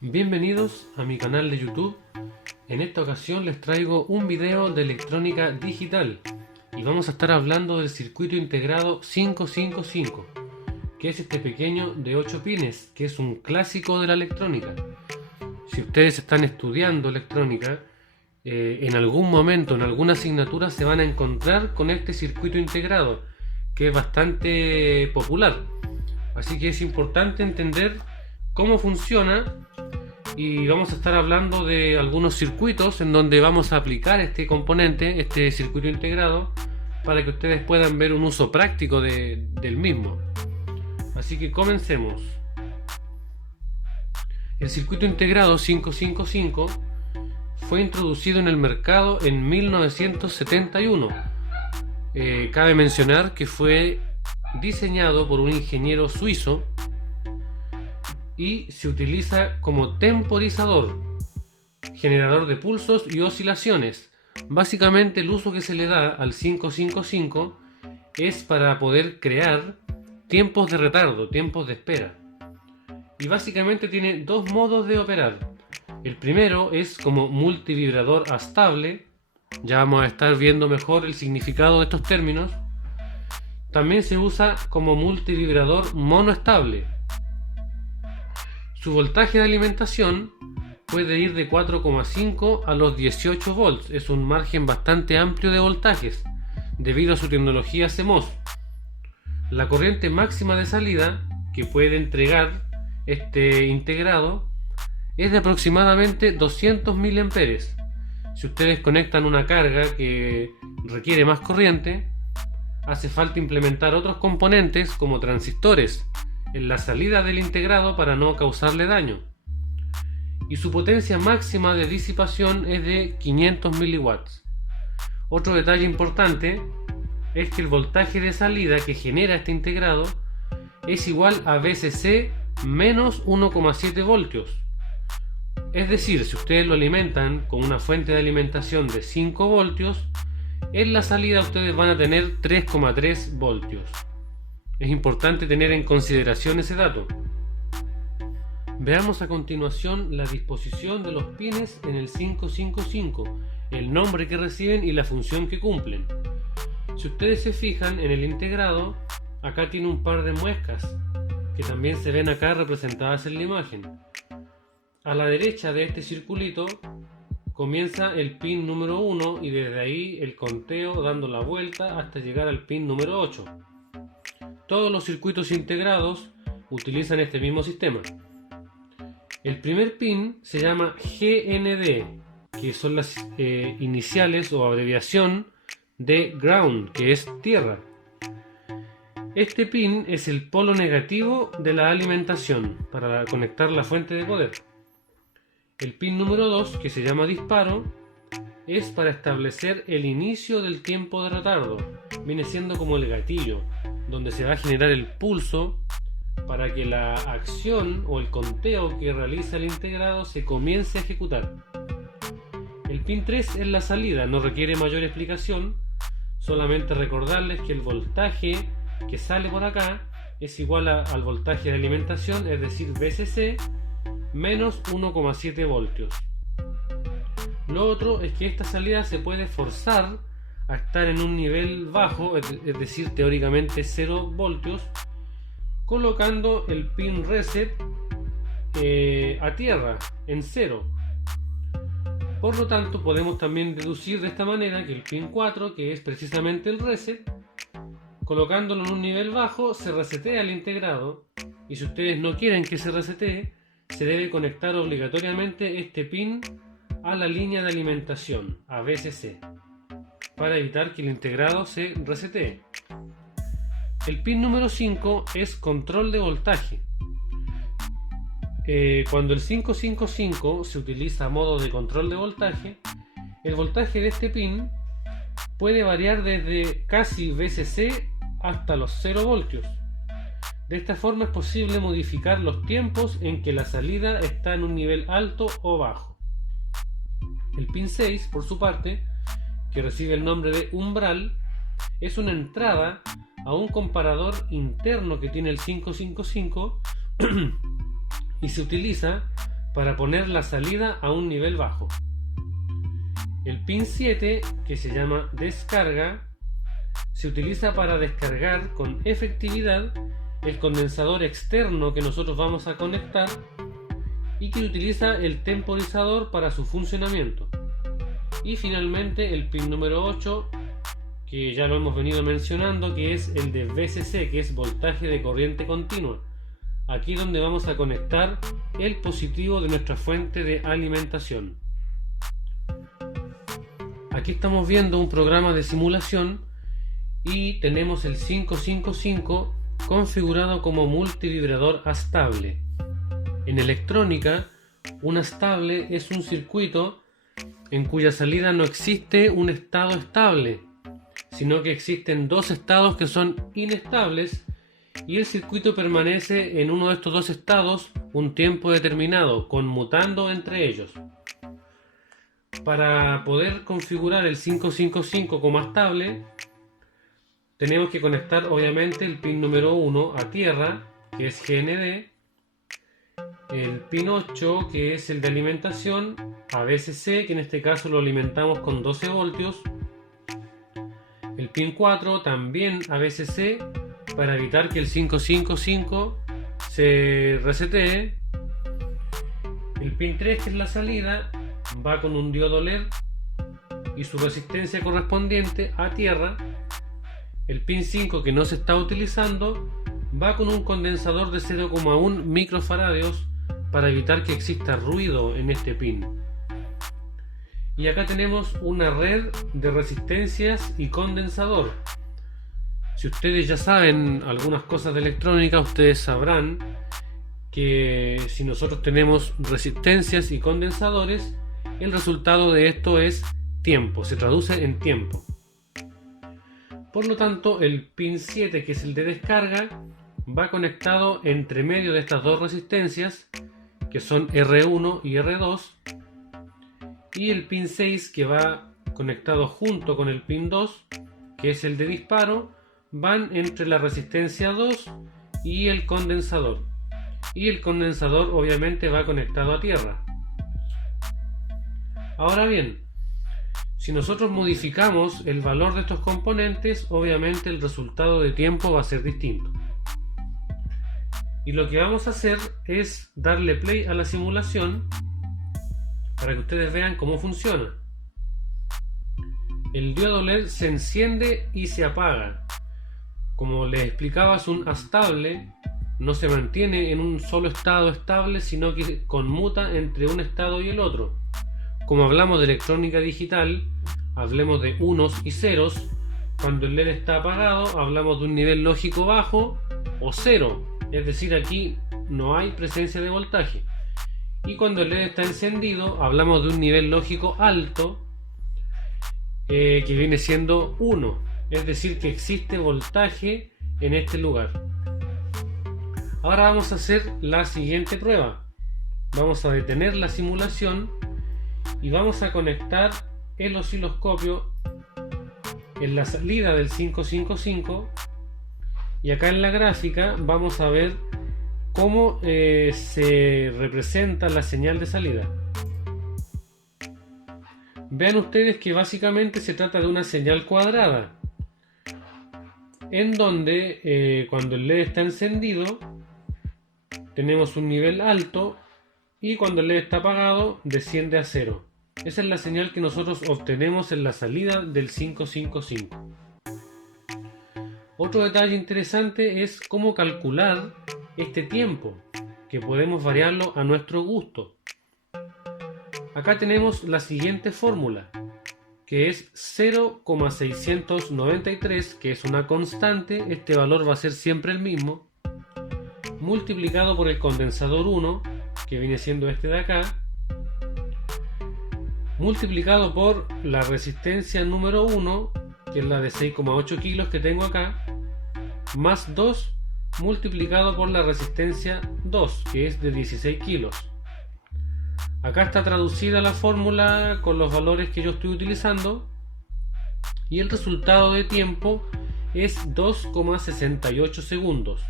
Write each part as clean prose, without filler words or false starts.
Bienvenidos a mi canal de YouTube. En esta ocasión les traigo un video de electrónica digital y vamos a estar hablando del circuito integrado 555, que es este pequeño de 8 pines, que es un clásico de la electrónica. Si ustedes están estudiando electrónica, en algún momento, en alguna asignatura, se van a encontrar con este circuito integrado, que es bastante popular. Así que es importante entender cómo funciona. Y vamos a estar hablando de algunos circuitos en donde vamos a aplicar este componente, este circuito integrado, para que ustedes puedan ver un uso práctico del mismo. Así que comencemos. El circuito integrado 555 fue introducido en el mercado en 1971. Cabe mencionar que fue diseñado por un ingeniero suizo y se utiliza como temporizador, generador de pulsos y oscilaciones. Básicamente el uso que se le da al 555 es para poder crear tiempos de retardo, tiempos de espera. Y básicamente tiene dos modos de operar. El primero es como multivibrador astable. Ya vamos a estar viendo mejor el significado de estos términos. También se usa como multivibrador monoestable. Su voltaje de alimentación puede ir de 4,5 a los 18 volts. Es un margen bastante amplio de voltajes debido a su tecnología CMOS. La corriente máxima de salida que puede entregar este integrado es de aproximadamente 200 mA. Si ustedes conectan una carga que requiere más corriente, hace falta implementar otros componentes como transistores en la salida del integrado para no causarle daño. Y su potencia máxima de disipación es de 500 mW. Otro detalle importante es que el voltaje de salida que genera este integrado es igual a VCC menos 1,7 voltios. Es decir, si ustedes lo alimentan con una fuente de alimentación de 5 voltios, en la salida ustedes van a tener 3,3 voltios. Es importante tener en consideración ese dato. Veamos a continuación la disposición de los pines en el 555, el nombre que reciben y la función que cumplen. Si ustedes se fijan en el integrado, acá tiene un par de muescas que también se ven acá representadas en la imagen. A la derecha de este circulito comienza el pin número 1 y desde ahí el conteo dando la vuelta hasta llegar al pin número 8. Todos los circuitos integrados utilizan este mismo sistema. El primer pin se llama GND, que son las iniciales o abreviación de ground, que es tierra. Este pin es el polo negativo de la alimentación para conectar la fuente de poder. El pin número 2, que se llama disparo, es para establecer el inicio del tiempo de retardo. Viene siendo como el gatillo, donde se va a generar el pulso para que la acción o el conteo que realiza el integrado se comience a ejecutar. El pin 3 es la salida, no requiere mayor explicación, solamente recordarles que el voltaje que sale por acá es igual al voltaje de alimentación, es decir, VCC menos 1,7 voltios. Lo otro es que esta salida se puede forzar a estar en un nivel bajo, es decir, teóricamente 0 voltios, colocando el pin reset a tierra, en 0. Por lo tanto, podemos también deducir de esta manera que el pin 4, que es precisamente el reset, colocándolo en un nivel bajo, se resetea el integrado, y si ustedes no quieren que se resetee, se debe conectar obligatoriamente este pin a la línea de alimentación, a VCC, para evitar que el integrado se resetee. El pin número 5 es control de voltaje. Cuando el 555 se utiliza a modo de control de voltaje, el voltaje de este pin puede variar desde casi VCC hasta los 0 voltios. De esta forma es posible modificar los tiempos en que la salida está en un nivel alto o bajo. El pin 6, por su parte, que recibe el nombre de umbral, es una entrada a un comparador interno que tiene el 555 y se utiliza para poner la salida a un nivel bajo. El pin 7, que se llama descarga, se utiliza para descargar con efectividad el condensador externo que nosotros vamos a conectar y que utiliza el temporizador para su funcionamiento. Y finalmente el pin número 8, que ya lo hemos venido mencionando, que es el de VCC, que es voltaje de corriente continua. Aquí donde vamos a conectar el positivo de nuestra fuente de alimentación. Aquí estamos viendo un programa de simulación y tenemos el 555 configurado como multivibrador astable. En electrónica, un astable es un circuito en cuya salida no existe un estado estable, sino que existen dos estados que son inestables y el circuito permanece en uno de estos dos estados un tiempo determinado, conmutando entre ellos. Para poder configurar el 555 como estable, tenemos que conectar obviamente el pin número 1 a tierra, que es GND, el pin 8, que es el de alimentación, a VCC, que en este caso lo alimentamos con 12 voltios, el pin 4 también a VCC, para evitar que el 555 se resetee. El pin 3, que es la salida, va con un diodo LED y su resistencia correspondiente a tierra. El pin 5, que no se está utilizando, va con un condensador de 0,1 microfarados para evitar que exista ruido en este pin. Y acá tenemos una red de resistencias y condensador. Si ustedes ya saben algunas cosas de electrónica, ustedes sabrán que si nosotros tenemos resistencias y condensadores, el resultado de esto es tiempo, se traduce en tiempo. Por lo tanto, el pin 7, que es el de descarga, va conectado entre medio de estas dos resistencias, que son R1 y R2, y el pin 6, que va conectado junto con el pin 2, que es el de disparo, van entre la resistencia 2 y el condensador. Y el condensador obviamente va conectado a tierra. Ahora bien, si nosotros modificamos el valor de estos componentes, obviamente el resultado de tiempo va a ser distinto. Y lo que vamos a hacer es darle play a la simulación para que ustedes vean cómo funciona. El diodo LED se enciende y se apaga. Como les explicaba, es un astable, no se mantiene en un solo estado estable, sino que conmuta entre un estado y el otro. Como hablamos de electrónica digital, hablemos de unos y ceros. Cuando el LED está apagado, hablamos de un nivel lógico bajo o cero, es decir, aquí no hay presencia de voltaje. Y cuando el LED está encendido, hablamos de un nivel lógico alto, que viene siendo 1, es decir, que existe voltaje en este lugar. Ahora vamos a hacer la siguiente prueba. Vamos a detener la simulación y vamos a conectar el osciloscopio en la salida del 555, y acá en la gráfica vamos a ver cómo se representa la señal de salida. Vean ustedes que básicamente se trata de una señal cuadrada, en donde cuando el LED está encendido tenemos un nivel alto y cuando el LED está apagado desciende a 0. Esa es la señal que nosotros obtenemos en la salida del 555. Otro detalle interesante es cómo calcular este tiempo, que podemos variarlo a nuestro gusto. Acá tenemos la siguiente fórmula, que es 0,693, que es una constante, este valor va a ser siempre el mismo, multiplicado por el condensador 1, que viene siendo este de acá, multiplicado por la resistencia número 1, que es la de 6,8 kilos que tengo acá, más 2 multiplicado por la resistencia 2, que es de 16 kilos. Acá está traducida la fórmula con los valores que yo estoy utilizando y el resultado de tiempo es 2,68 segundos.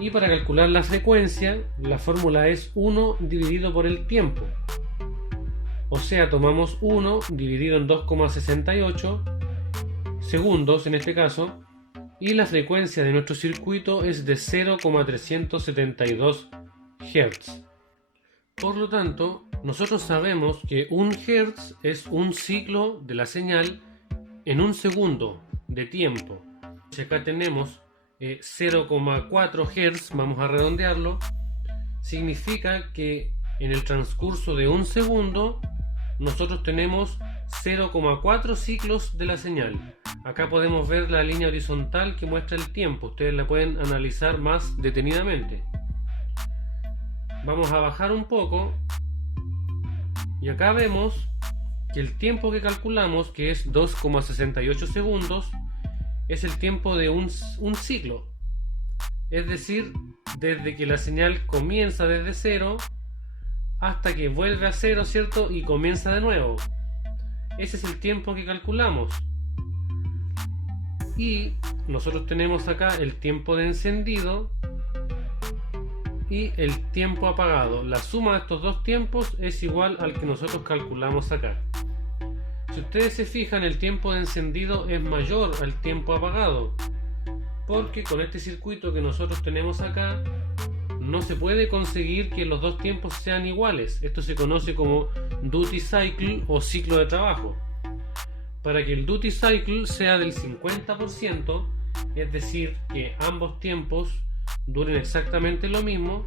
Y para calcular la frecuencia, la fórmula es 1 dividido por el tiempo. O sea, tomamos 1 dividido en 2,68 segundos en este caso, y la frecuencia de nuestro circuito es de 0,372 Hz. Por lo tanto, nosotros sabemos que 1 Hz es un ciclo de la señal en un segundo de tiempo. Si acá tenemos 0,4 Hz, vamos a redondearlo, significa que en el transcurso de un segundo nosotros tenemos 0,4 ciclos de la señal. Acá podemos ver la línea horizontal que muestra el tiempo, ustedes la pueden analizar más detenidamente. Vamos a bajar un poco y acá vemos que el tiempo que calculamos, que es 2,68 segundos, es el tiempo de un ciclo. Es decir, desde que la señal comienza desde cero hasta que vuelve a cero, ¿cierto? Y comienza de nuevo. Ese es el tiempo que calculamos. Y nosotros tenemos acá el tiempo de encendido y el tiempo apagado. La suma de estos dos tiempos es igual al que nosotros calculamos acá. Si ustedes se fijan, el tiempo de encendido es mayor al tiempo apagado, porque con este circuito que nosotros tenemos acá no se puede conseguir que los dos tiempos sean iguales. Esto se conoce como duty cycle o ciclo de trabajo. Para que el duty cycle sea del 50%, es decir, que ambos tiempos duren exactamente lo mismo,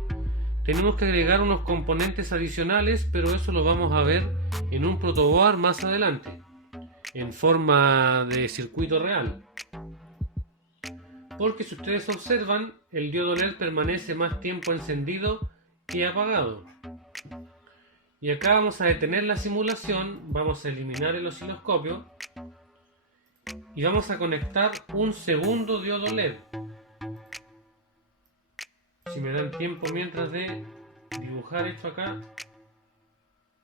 tenemos que agregar unos componentes adicionales, pero eso lo vamos a ver en un protoboard más adelante, en forma de circuito real. Porque si ustedes observan, el diodo LED permanece más tiempo encendido que apagado. Y acá vamos a detener la simulación, vamos a eliminar el osciloscopio y vamos a conectar un segundo diodo LED. Si me dan tiempo mientras de dibujar esto acá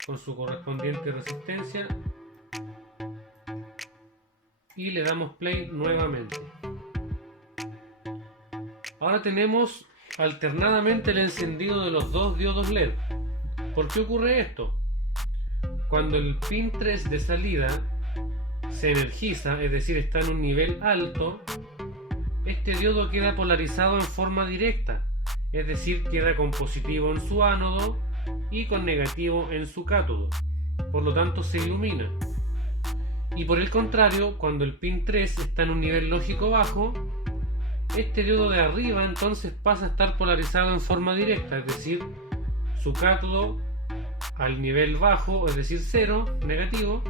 con su correspondiente resistencia, y le damos play nuevamente. Ahora tenemos alternadamente el encendido de los dos diodos LED. ¿Por qué ocurre esto? Cuando el pin 3 de salida se energiza, es decir, está en un nivel alto, este diodo queda polarizado en forma directa, es decir, queda con positivo en su ánodo y con negativo en su cátodo. Por lo tanto, se ilumina. Y por el contrario, cuando el pin 3 está en un nivel lógico bajo, este diodo de arriba entonces pasa a estar polarizado en forma directa, es decir, su cátodo al nivel bajo, es decir, 0, negativo,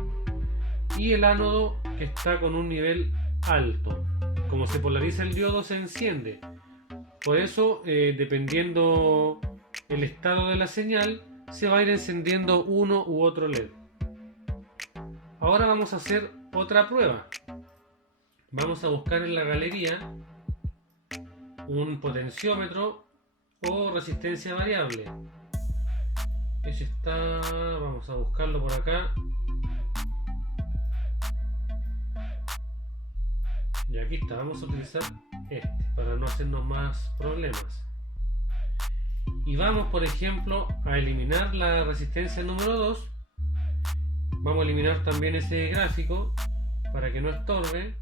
y el ánodo que está con un nivel alto. Como se polariza el diodo, se enciende. Por eso, dependiendo el estado de la señal, se va a ir encendiendo uno u otro LED. Ahora vamos a hacer otra prueba. Vamos a buscar en la galería un potenciómetro o resistencia variable. Ese está, vamos a buscarlo por acá. Y aquí está, vamos a utilizar este para no hacernos más problemas. Y vamos, por ejemplo, a eliminar la resistencia número 2. Vamos a eliminar también ese gráfico para que no estorbe.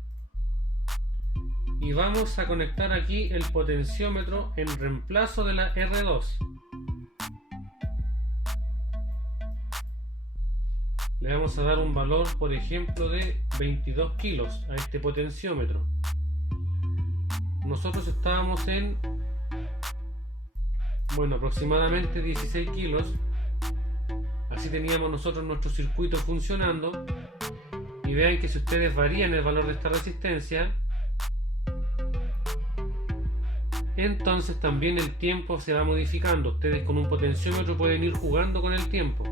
Y vamos a conectar aquí el potenciómetro en reemplazo de la R2. Le vamos a dar un valor, por ejemplo, de 22 kilos a este potenciómetro. Nosotros estábamos en, aproximadamente 16 kilos. Así teníamos nosotros nuestro circuito funcionando. Y vean que si ustedes varían el valor de esta resistencia, entonces también el tiempo se va modificando. Ustedes con un potenciómetro pueden ir jugando con el tiempo.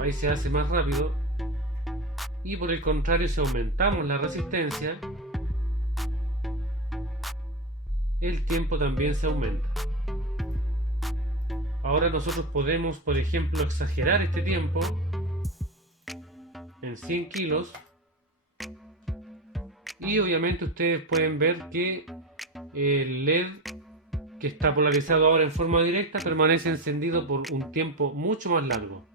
Ahí se hace más rápido. Y por el contrario, si aumentamos la resistencia, el tiempo también se aumenta. Ahora nosotros podemos, por ejemplo, exagerar este tiempo en 100 kilos y obviamente ustedes pueden ver que el LED que está polarizado ahora en forma directa permanece encendido por un tiempo mucho más largo.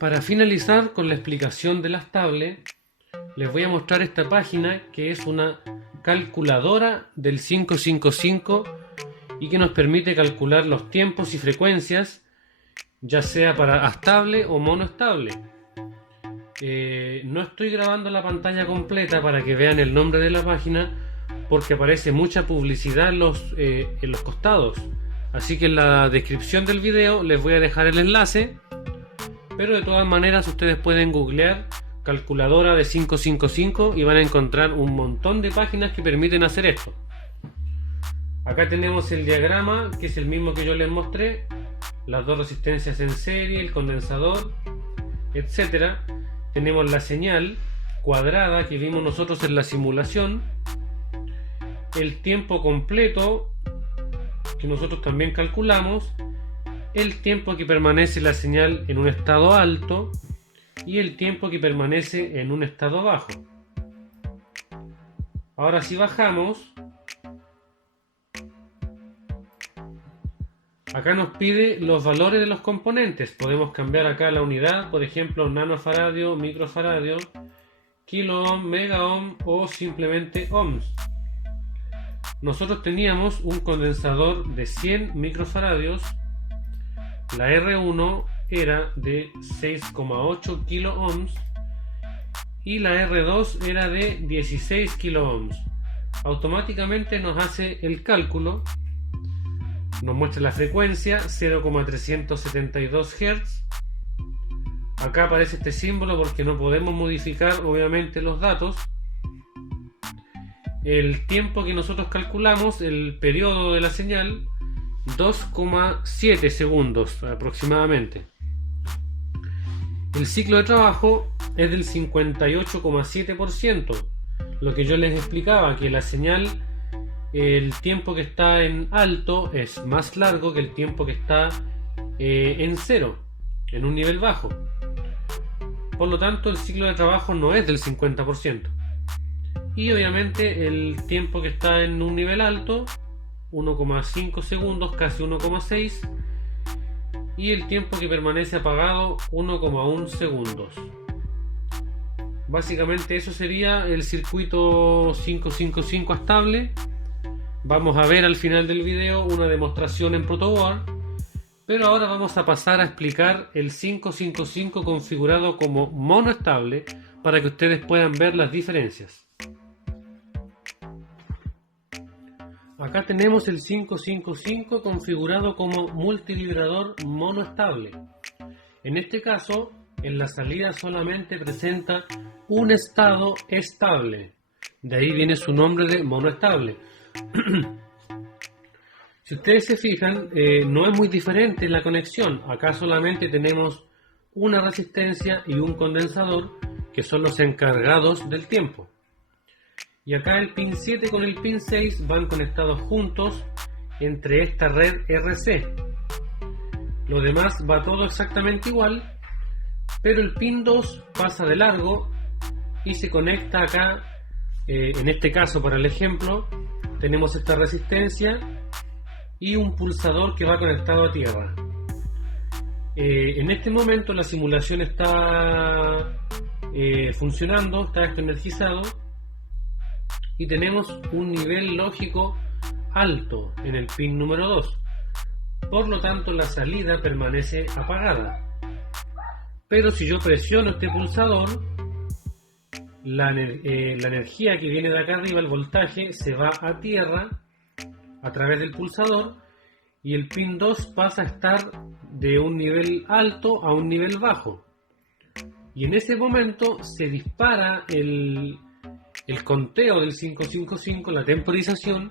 Para finalizar con la explicación de las tablets, les voy a mostrar esta página que es una calculadora del 555 y que nos permite calcular los tiempos y frecuencias, ya sea para estable o monoestable. No estoy grabando la pantalla completa para que vean el nombre de la página, porque aparece mucha publicidad en los costados, así que en la descripción del video les voy a dejar el enlace, pero de todas maneras ustedes pueden googlear calculadora de 555 y van a encontrar un montón de páginas que permiten hacer esto. Acá tenemos el diagrama, que es el mismo que yo les mostré, las dos resistencias en serie, el condensador, etcétera. Tenemos la señal cuadrada que vimos nosotros en la simulación, el tiempo completo que nosotros también calculamos, el tiempo que permanece la señal en un estado alto y el tiempo que permanece en un estado bajo. Ahora si bajamos, acá nos pide los valores de los componentes. Podemos cambiar acá la unidad, por ejemplo nanofaradio, microfaradio, kilo ohm, mega ohm o simplemente ohms. Nosotros teníamos un condensador de 100 microfaradios, la R1 era de 6,8 kilo ohms y la R2 era de 16 kilo ohms. Automáticamente nos hace el cálculo. Nos muestra la frecuencia 0,372 Hz. Acá aparece este símbolo porque no podemos modificar obviamente los datos. El tiempo que nosotros calculamos, el periodo de la señal, 2,7 segundos aproximadamente. El ciclo de trabajo es del 58,7%. Lo que yo les explicaba, que la señal, el tiempo que está en alto es más largo que el tiempo que está en cero, en un nivel bajo. Por lo tanto, el ciclo de trabajo no es del 50%. Y obviamente el tiempo que está en un nivel alto, 1,5 segundos, casi 1,6, y el tiempo que permanece apagado, 1,1 segundos. Básicamente eso sería el circuito 555 estable. Vamos a ver al final del video una demostración en ProtoBoard, pero ahora vamos a pasar a explicar el 555 configurado como monoestable para que ustedes puedan ver las diferencias. Acá tenemos el 555 configurado como multivibrador monoestable. En este caso, en la salida solamente presenta un estado estable. De ahí viene su nombre de monoestable. Si ustedes se fijan, no es muy diferente la conexión. Acá solamente tenemos una resistencia y un condensador, que son los encargados del tiempo. Y acá el pin 7 con el pin 6 van conectados juntos entre esta red RC. Lo demás va todo exactamente igual, pero el pin 2 pasa de largo y se conecta acá. En este caso, para el ejemplo, tenemos esta resistencia y un pulsador que va conectado a tierra. En este momento la simulación está funcionando, está energizado, y tenemos un nivel lógico alto en el pin número 2. Por lo tanto, la salida permanece apagada. Pero si yo presiono este pulsador, la energía que viene de acá arriba, el voltaje, se va a tierra a través del pulsador y el pin 2 pasa a estar de un nivel alto a un nivel bajo. Y en ese momento se dispara el conteo del 555, la temporización,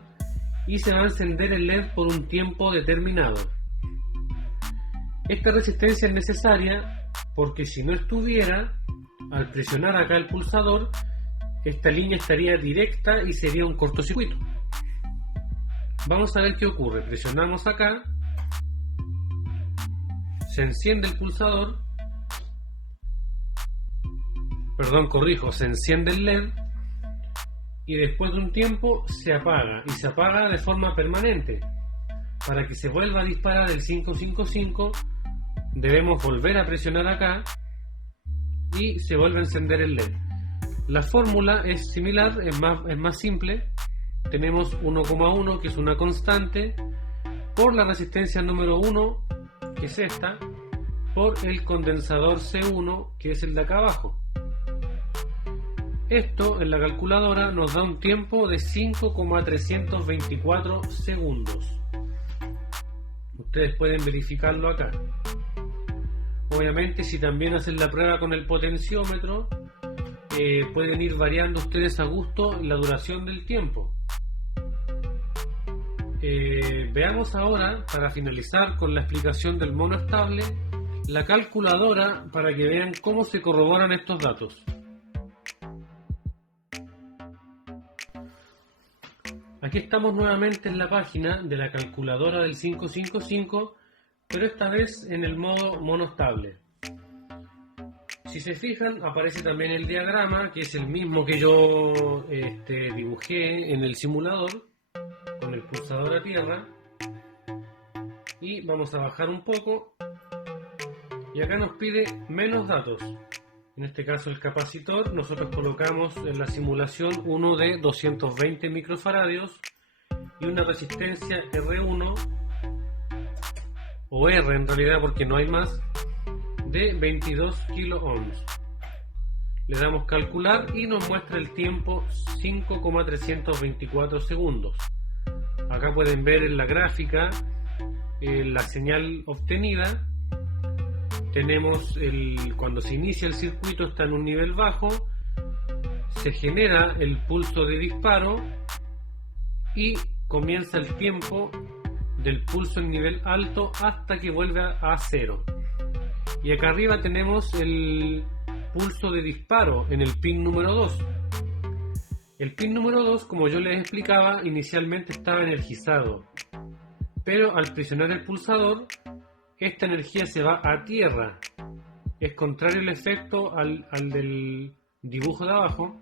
y se va a encender el LED por un tiempo determinado. Esta resistencia es necesaria porque si no estuviera, al presionar acá el pulsador, esta línea estaría directa y sería un cortocircuito. Vamos a ver qué ocurre. Presionamos acá, se enciende el pulsador, se enciende el LED y después de un tiempo se apaga, y se apaga de forma permanente. Para que se vuelva a disparar el 555 debemos volver a presionar acá y se vuelve a encender el LED. La fórmula es similar, es más simple. Tenemos 1,1, que es una constante, por la resistencia número 1, que es esta, por el condensador C1, que es el de acá abajo. Esto en la calculadora nos da un tiempo de 5,324 segundos. Ustedes pueden verificarlo acá. Obviamente, si también hacen la prueba con el potenciómetro, pueden ir variando ustedes a gusto la duración del tiempo. Veamos ahora, para finalizar con la explicación del mono estable, la calculadora para que vean cómo se corroboran estos datos. Aquí estamos nuevamente en la página de la calculadora del 555, pero esta vez en el modo mono estable. Si se fijan, aparece también el diagrama, que es el mismo que yo dibujé en el simulador, con el pulsador a tierra. Y vamos a bajar un poco, y acá nos pide menos datos. En este caso el capacitor, nosotros colocamos en la simulación uno de 220 microfaradios y una resistencia R1, o R en realidad porque no hay más, de 22 kilo ohms. Le damos calcular y nos muestra el tiempo 5,324 segundos. Acá pueden ver en la gráfica la señal obtenida. Tenemos cuando se inicia el circuito está en un nivel bajo, se genera el pulso de disparo y comienza el tiempo del pulso en nivel alto hasta que vuelve a cero. Y acá arriba tenemos el pulso de disparo en el pin número 2. El pin número 2, como yo les explicaba, inicialmente estaba energizado, pero al presionar el pulsador, esta energía se va a tierra. Es contrario el efecto al del dibujo de abajo,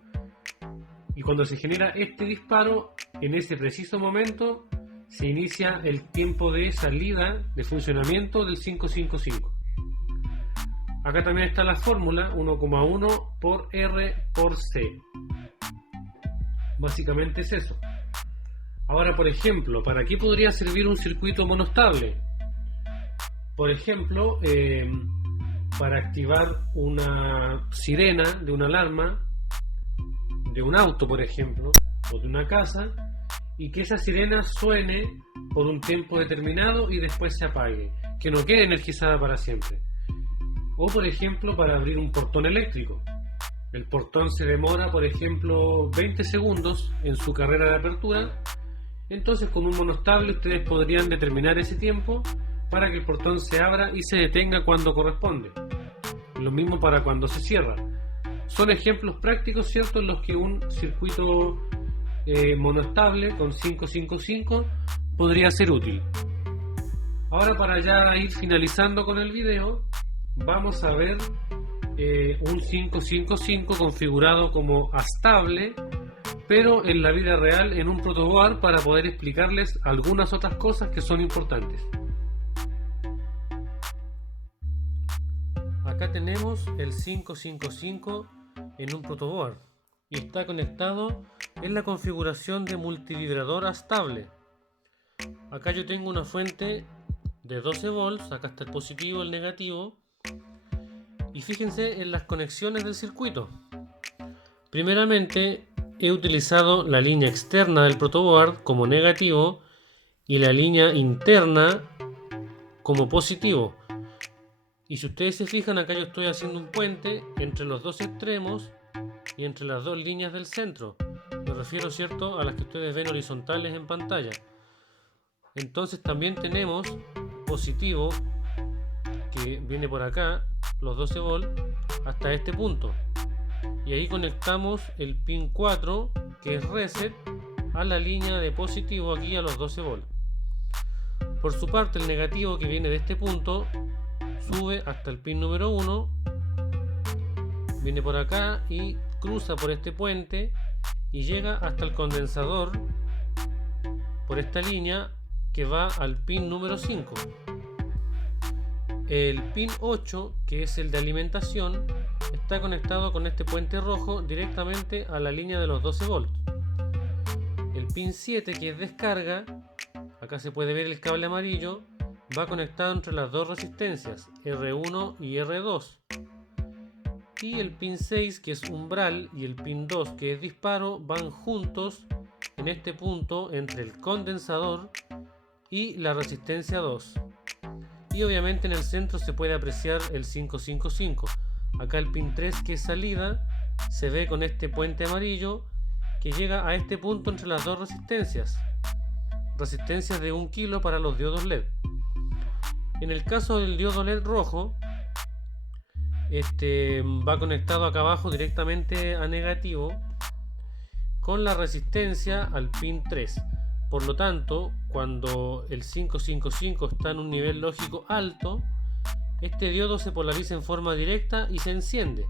y cuando se genera este disparo, en ese preciso momento se inicia el tiempo de salida de funcionamiento del 555. Acá también está la fórmula 1,1 por R por C. Básicamente es eso. Ahora, por ejemplo, ¿para qué podría servir un circuito monostable? Por ejemplo, para activar una sirena de una alarma de un auto, por ejemplo, o de una casa, y que esa sirena suene por un tiempo determinado y después se apague, que no quede energizada para siempre. O por ejemplo, para abrir un portón eléctrico. El portón se demora, por ejemplo, 20 segundos en su carrera de apertura. Entonces, con un monostable ustedes podrían determinar ese tiempo para que el portón se abra y se detenga cuando corresponde. Lo mismo para cuando se cierra. Son ejemplos prácticos, ¿cierto?, en los que un circuito monostable con 555 podría ser útil. Ahora, para ya ir finalizando con el video, vamos a ver un 555 configurado como astable, pero en la vida real en un protoboard, para poder explicarles algunas otras cosas que son importantes. Acá tenemos el 555 en un protoboard y está conectado en la configuración de multivibrador astable. Acá yo tengo una fuente de 12 volts, acá está el positivo, el negativo, y fíjense en las conexiones del circuito. Primeramente he utilizado la línea externa del protoboard como negativo y la línea interna como positivo. Y si ustedes se fijan, acá yo estoy haciendo un puente entre los dos extremos y entre las dos líneas del centro. Me refiero, ¿cierto?, a las que ustedes ven horizontales en pantalla. Entonces también tenemos positivo, que viene por acá, los 12 volts, hasta este punto. Y ahí conectamos el pin 4, que es reset, a la línea de positivo aquí a los 12 volts. Por su parte, el negativo, que viene de este punto, sube hasta el pin número 1, viene por acá y cruza por este puente y llega hasta el condensador por esta línea que va al pin número 5. El pin 8, que es el de alimentación, está conectado con este puente rojo directamente a la línea de los 12 volts. El pin 7, que es descarga, acá se puede ver el cable amarillo, va conectado entre las dos resistencias, R1 y R2. Y el pin 6, que es umbral, y el pin 2, que es disparo, van juntos en este punto entre el condensador y la resistencia 2. Y obviamente en el centro se puede apreciar el 555. Acá el pin 3, que es salida, se ve con este puente amarillo que llega a este punto entre las dos resistencias. Resistencias de 1 kilo para los diodos LED. En el caso del diodo LED rojo, va conectado acá abajo directamente a negativo con la resistencia al pin 3. Por lo tanto, cuando el 555 está en un nivel lógico alto, este diodo se polariza en forma directa y se enciende.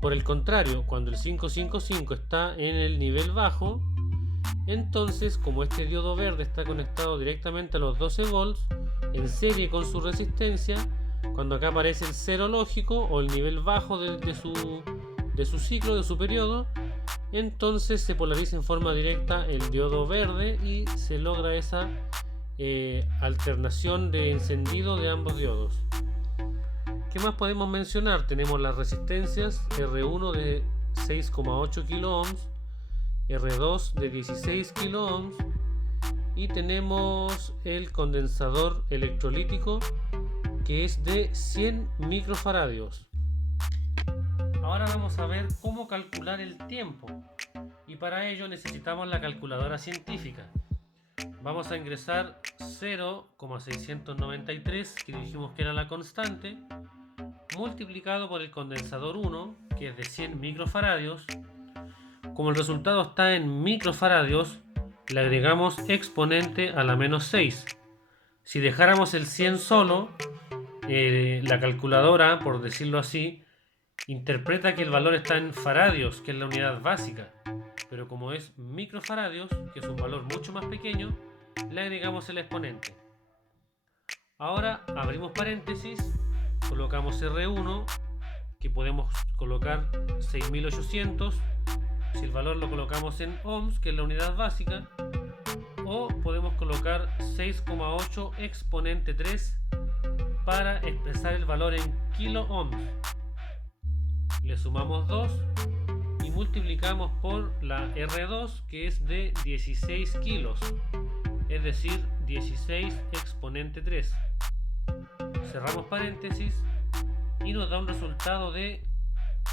Por el contrario, cuando el 555 está en el nivel bajo, entonces, como este diodo verde está conectado directamente a los 12 volts en serie con su resistencia, cuando acá aparece el cero lógico o el nivel bajo de su ciclo, de su periodo, entonces se polariza en forma directa el diodo verde y se logra esa alternación de encendido de ambos diodos. ¿Qué más podemos mencionar? Tenemos las resistencias R1 de 6,8 kilo ohms, R2 de 16 kilo ohms y tenemos el condensador electrolítico, que es de 100 microfaradios. Ahora vamos a ver cómo calcular el tiempo, y para ello necesitamos la calculadora científica. Vamos a ingresar 0,693, que dijimos que era la constante, multiplicado por el condensador 1, que es de 100 microfaradios. Como el resultado está en microfaradios, le agregamos exponente a la menos 6. Si dejáramos el 100 solo, la calculadora, por decirlo así, interpreta que el valor está en faradios, que es la unidad básica, pero como es microfaradios, que es un valor mucho más pequeño, le agregamos el exponente. Ahora abrimos paréntesis, colocamos R1, que podemos colocar 6800, si el valor lo colocamos en ohms, que es la unidad básica, o podemos colocar 6,8 exponente 3 para expresar el valor en kilo ohms. Le sumamos 2 y multiplicamos por la R2, que es de 16 kilos, es decir, 16 exponente 3. Cerramos paréntesis y nos da un resultado de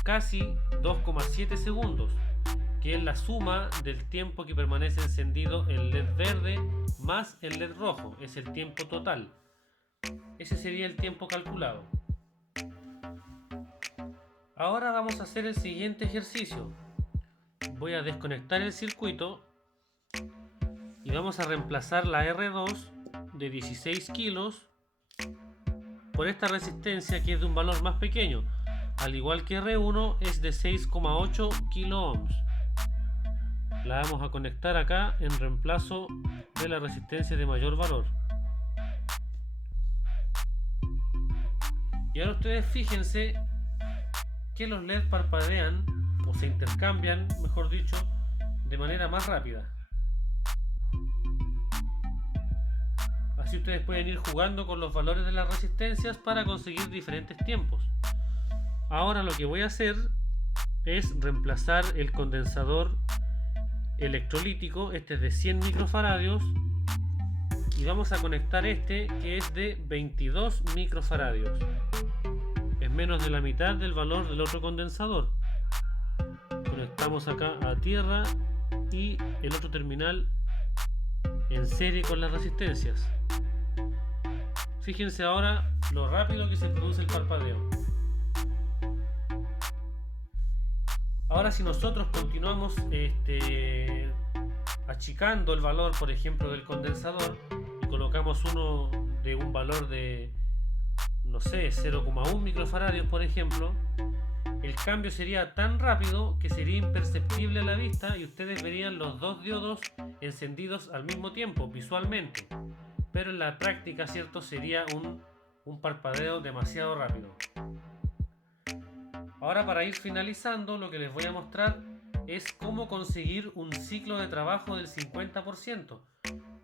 casi 2,7 segundos, que es la suma del tiempo que permanece encendido el LED verde más el LED rojo, es el tiempo total. Ese sería el tiempo calculado. Ahora vamos a hacer el siguiente ejercicio. Voy a desconectar el circuito y vamos a reemplazar la R2 de 16 kilos por esta resistencia, que es de un valor más pequeño, al igual que R1 es de 6,8 kilo ohms. La vamos a conectar acá en reemplazo de la resistencia de mayor valor. Y ahora ustedes fíjense que los LED parpadean, o se intercambian, mejor dicho, de manera más rápida. Así ustedes pueden ir jugando con los valores de las resistencias para conseguir diferentes tiempos. Ahora lo que voy a hacer es reemplazar el condensador electrolítico, este es de 100 microfaradios, y vamos a conectar este, que es de 22 microfaradios. Es menos de la mitad del valor del otro condensador. Conectamos acá a tierra y el otro terminal en serie con las resistencias. Fíjense ahora lo rápido que se produce el parpadeo. Ahora, si nosotros continuamos achicando el valor, por ejemplo, del condensador, y colocamos uno de un valor de no sé, 0,1 microfaradios por ejemplo, el cambio sería tan rápido que sería imperceptible a la vista y ustedes verían los dos diodos encendidos al mismo tiempo visualmente, pero en la práctica, ¿cierto?, sería un parpadeo demasiado rápido. Ahora, para ir finalizando, lo que les voy a mostrar es cómo conseguir un ciclo de trabajo del 50%,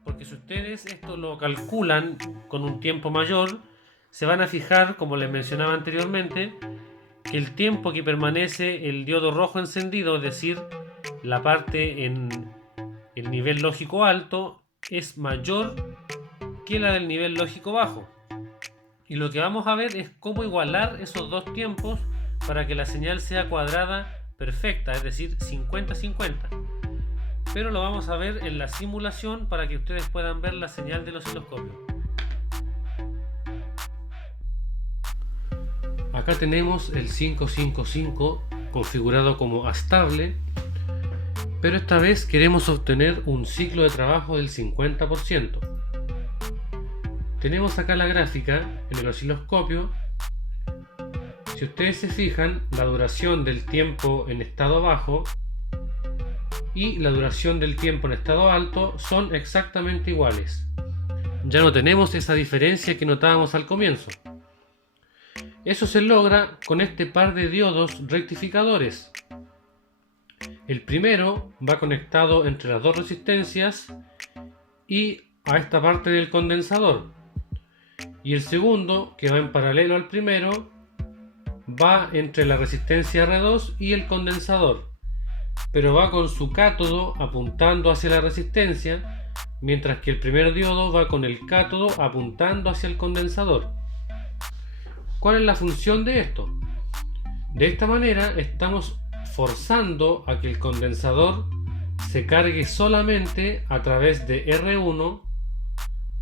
porque si ustedes esto lo calculan con un tiempo mayor, se van a fijar, como les mencionaba anteriormente, que el tiempo que permanece el diodo rojo encendido, es decir, la parte en el nivel lógico alto, es mayor que la del nivel lógico bajo. Y lo que vamos a ver es cómo igualar esos dos tiempos para que la señal sea cuadrada perfecta, es decir, 50-50. Pero lo vamos a ver en la simulación para que ustedes puedan ver la señal del osciloscopio. Acá tenemos el 555 configurado como astable, pero esta vez queremos obtener un ciclo de trabajo del 50%. Tenemos acá la gráfica en el osciloscopio. Si ustedes se fijan, la duración del tiempo en estado bajo y la duración del tiempo en estado alto son exactamente iguales. Ya no tenemos esa diferencia que notábamos al comienzo. Eso se logra con este par de diodos rectificadores. El primero va conectado entre las dos resistencias y a esta parte del condensador. Y el segundo, que va en paralelo al primero, va entre la resistencia R2 y el condensador, pero va con su cátodo apuntando hacia la resistencia, mientras que el primer diodo va con el cátodo apuntando hacia el condensador. ¿Cuál es la función de esto? De esta manera estamos forzando a que el condensador se cargue solamente a través de R1,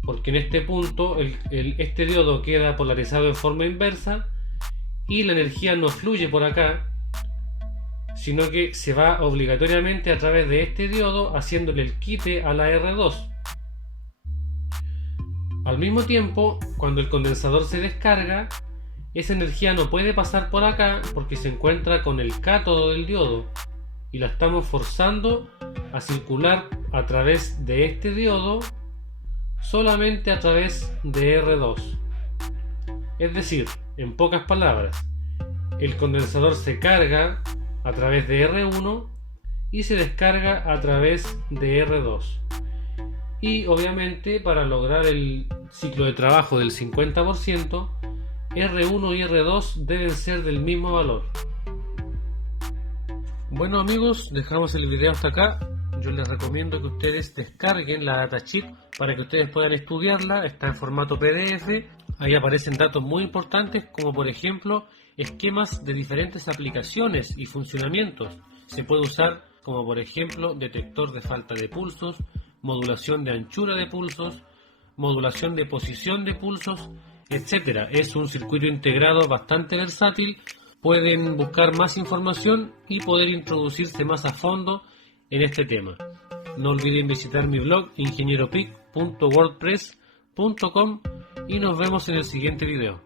porque en este punto este diodo queda polarizado en forma inversa y la energía no fluye por acá, sino que se va obligatoriamente a través de este diodo haciéndole el quite a la R2. Al mismo tiempo, cuando el condensador se descarga, esa energía no puede pasar por acá porque se encuentra con el cátodo del diodo y la estamos forzando a circular a través de este diodo solamente a través de R2. Es decir, en pocas palabras, el condensador se carga a través de R1 y se descarga a través de R2. Y obviamente, para lograr el ciclo de trabajo del 50%, R1 y R2 deben ser del mismo valor. Bueno amigos, dejamos el video hasta acá. Yo les recomiendo que ustedes descarguen la datasheet para que ustedes puedan estudiarla. Está en formato PDF. Ahí aparecen datos muy importantes, como por ejemplo esquemas de diferentes aplicaciones y funcionamientos. Se puede usar como por ejemplo detector de falta de pulsos, modulación de anchura de pulsos, modulación de posición de pulsos, etcétera. Es un circuito integrado bastante versátil. Pueden buscar más información y poder introducirse más a fondo en este tema. No olviden visitar mi blog ingenieropic.wordpress.com y nos vemos en el siguiente video.